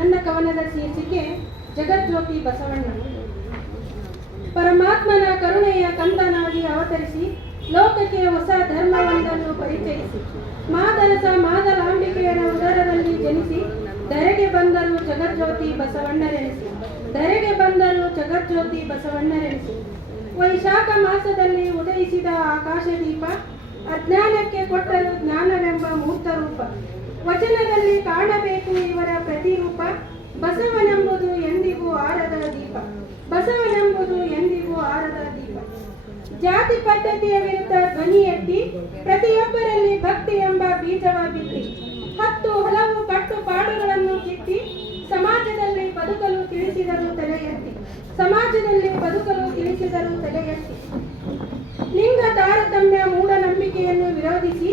ನನ್ನ ಕವನದ ಶೀರ್ಷಿಕೆ ಜಗಜ್ಯೋತಿ ಬಸವಣ್ಣ. ಪರಮಾತ್ಮನ ಕರುಣೆಯ ಕಂದನಾಗಿ ಅವತರಿಸಿ ಲೋಕಕ್ಕೆ ಹೊಸ ಧರ್ಮವೊಂದನ್ನು ಪರಿಚಯಿಸಿ ಮಾದಲಾಂಬಿಕೆಯರ ಉದರದಲ್ಲಿ ಜನಿಸಿ ಧರೆಗೆ ಬಂದರು ಜಗಜ್ಯೋತಿ ಬಸವಣ್ಣರೆನಿಸಿ ವೈಶಾಖ ಮಾಸದಲ್ಲಿ ಉದಯಿಸಿದ ಆಕಾಶದೀಪ ಅಜ್ಞಾನಕ್ಕೆ ಕೊಟ್ಟರು ಜ್ಞಾನವೆಂಬ ಮೂರ್ತರೂಪ. ವಚನದಲ್ಲಿ ಕಾಣಬೇಕು ಇವರ ಪ್ರತಿರೂಪ. ಬಸವನೆಂಬುದು ಎಂದಿಗೂ ಆರದ ದೀಪ. ಜಾತಿ ಪದ್ಧತಿಯ ವಿರುದ್ಧ ಧ್ವನಿ ಎತ್ತಿ ಪ್ರತಿಯೊಬ್ಬರಲ್ಲಿ ಭಕ್ತಿ ಎಂಬ ಬೀಜವ ಬಿತ್ತಿ 10 ಹಲವು ಕಟ್ಟುಪಾಡುಗಳನ್ನು ಕಿತ್ತಿ ಸಮಾಜದಲ್ಲಿ ಬದುಕಲು ತಿಳಿಸಿದರು ತಲೆ ಎತ್ತಿ ಲಿಂಗ ತಾರತಮ್ಯ ಮೂಢನಂಬಿಕೆಯನ್ನು ವಿರೋಧಿಸಿ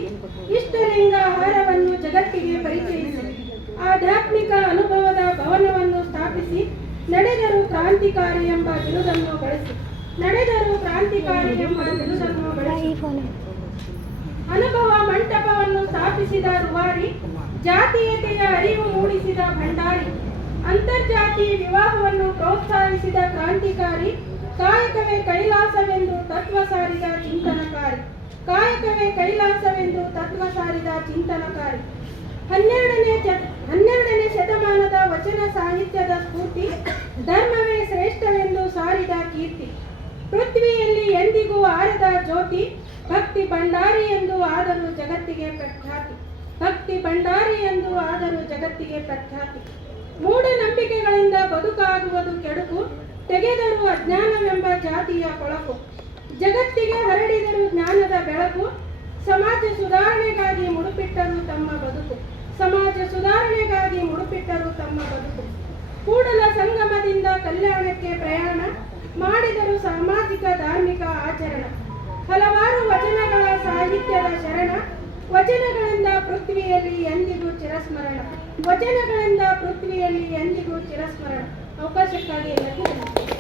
ಇಷ್ಟಲಿಂಗ ಆಹಾರವನ್ನು ಜಗತ್ತಿಗೆ ಪರಿಚಯಿಸಿ ಆಧ್ಯಾತ್ಮಿಕ ಅನುಭವದ ಭವನವನ್ನು ಸ್ಥಾಪಿಸಿ ನಡೆದರು ಕ್ರಾಂತಿಕಾರಿ ಎಂಬ ಬಿರುದನ್ನು ಬಳಸಿ ಅನುಭವ ಮಂಟಪವನ್ನು ಸ್ಥಾಪಿಸಿದ ರೂವಾರಿ, ಜಾತೀಯತೆಯ ಅರಿವು ಮೂಡಿಸಿದ ಭಂಡಾರಿ, ಅಂತರ್ಜಾತಿ ವಿವಾಹವನ್ನು ಪ್ರೋತ್ಸಾಹಿಸಿದ ಕ್ರಾಂತಿಕಾರಿ, ಕಾಯಕವೇ ಕೈಲಾಸವೆಂದು ತತ್ವ ಸಾರಿದ ಚಿಂತನಕಾರಿ. 12ನೇ ಶತಮಾನದ ವಚನ ಸಾಹಿತ್ಯದ ಸ್ಫೂರ್ತಿ, ಧರ್ಮವೇ ಶ್ರೇಷ್ಠವೆಂದು ಸಾರಿದ ಕೀರ್ತಿ. ಪೃಥ್ವಿಯಲ್ಲಿ ಎಂದಿಗೂ ಆರದ ಜ್ಯೋತಿ, ಭಕ್ತಿ ಭಂಡಾರಿ ಎಂದು ಆದರೂ ಜಗತ್ತಿಗೆ ಪ್ರಖ್ಯಾತಿ. ಮೂಢನಂಬಿಕೆಗಳಿಂದ ಬದುಕಾಗುವುದು ಕೆಡುಕು, ತೆಗೆದರು ಅಜ್ಞಾನವೆಂಬ ಜಾತಿಯ ಕೊಳಕು. ಜಗತ್ತಿಗೆ ಹರಡಿದರು ಜ್ಞಾನದ ಬೆಳಕು, ಸಮಾಜ ಸುಧಾರಣೆಗಾಗಿ ಮುಡುಪಿಟ್ಟರು ತಮ್ಮ ಬದುಕು. ಕೂಡಲ ಸಂಗಮದಿಂದ ಕಲ್ಯಾಣಕ್ಕೆ ಪ್ರಯಾಣ ಮಾಡಿದರು ಸಾಮಾಜಿಕ ಧಾರ್ಮಿಕ ಆಚರಣ. ಹಲವಾರು ವಚನಗಳ ಸಾಹಿತ್ಯದ ಶರಣ, ವಚನಗಳಿಂದ ಪೃಥ್ವಿಯಲ್ಲಿ ಎಂದಿಗೂ ಚಿರಸ್ಮರಣ. ಅವಕಾಶಕ್ಕಾಗಿ ಎಲ್ಲರಿಗೂ